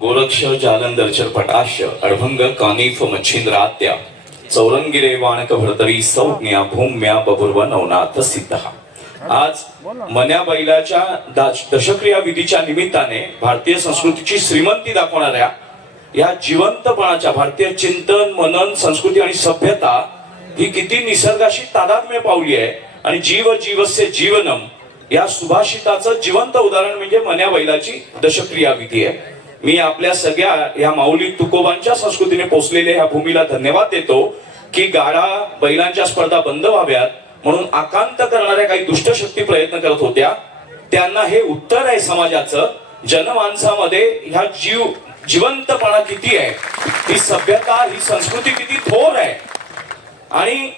गोरक्ष जालंधर चरपटाश्य अडभंग कानिफ मच्छिंद्रात्या चौरंगिरे वाणक भरतरी सौज्ञा भूम्या बभुर्व नवनाथ सिद्ध. आज मन्या बैलाच्या दशक्रिया विधीच्या निमित्ताने भारतीय संस्कृतीची श्रीमंती दाखवणाऱ्या या जिवंतपणाच्या भारतीय चिंतन मनन संस्कृती आणि सभ्यता ही किती निसर्गाशी तादात्म्य पावली आहे आणि जीव जीवस्य जीवनम या सुभाषिताचं जिवंत उदाहरण म्हणजे मन्या बैलाची दशक्रिया विधी आहे. मी आपल्या सगळ्या या माऊली तुकोबांच्या संस्कृतीने पोचलेल्या ह्या भूमीला धन्यवाद देतो की गाडा बैलांच्या स्पर्धा बंद व्हाव्यात म्हणून आकांत करणाऱ्या काही दुष्टशक्ती प्रयत्न करत होत्या. त्यांना हे उत्तर आहे समाजाचं जनमानसामध्ये ह्या जीव जिवंतपणा किती आहे? ही सभ्यता ही संस्कृती किती थोर आहे? आणि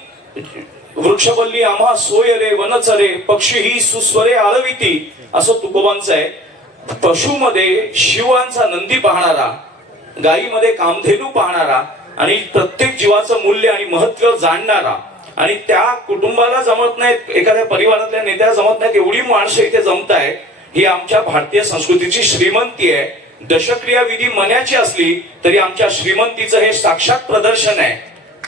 वृक्षबल्ली आम्हा सोय रे वनचरे पक्षी ही सुस्वरे आळविती असं तुकोबांचं आहे. पशुमध्ये शिवांचा नंदी पाहणारा गायीमध्ये कामधेनू पाहणारा आणि प्रत्येक जीवाचं मूल्य आणि महत्त्व जाणणारा आणि त्या कुटुंबाला जमत नाहीत एखाद्या परिवारातल्या नेत्याला जमत नाहीत एवढी माणसं इथे जमत आहे ही आमच्या भारतीय संस्कृतीची श्रीमंती आहे. दशक्रिया विधी मन्याची असली तरी आमच्या श्रीमंतीचं हे साक्षात प्रदर्शन आहे.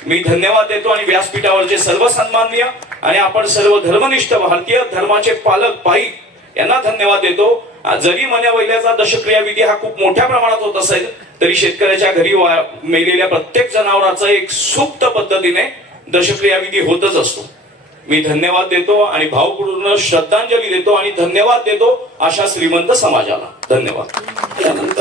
मी धन्यवाद देतो आणि व्यासपीठावरचे सर्व सन्माननीय आणि आपण सर्व धर्मनिष्ठ भारतीय धर्माचे पालक पाईक यांना धन्यवाद देतो. जरी मन्या बैलाचा दशक्रिया विधी हा खूप मोठ्या प्रमाणात होत असेल तरी शेतकऱ्याच्या घरी वा- मेलेल्या प्रत्येक जनावराचं एक सुप्त पद्धतीने दशक्रिया विधी होतच असतो. मी धन्यवाद देतो आणि भावपूर्ण श्रद्धांजली देतो आणि धन्यवाद देतो अशा श्रीमंत समाजाला. धन्यवाद. त्यानंतर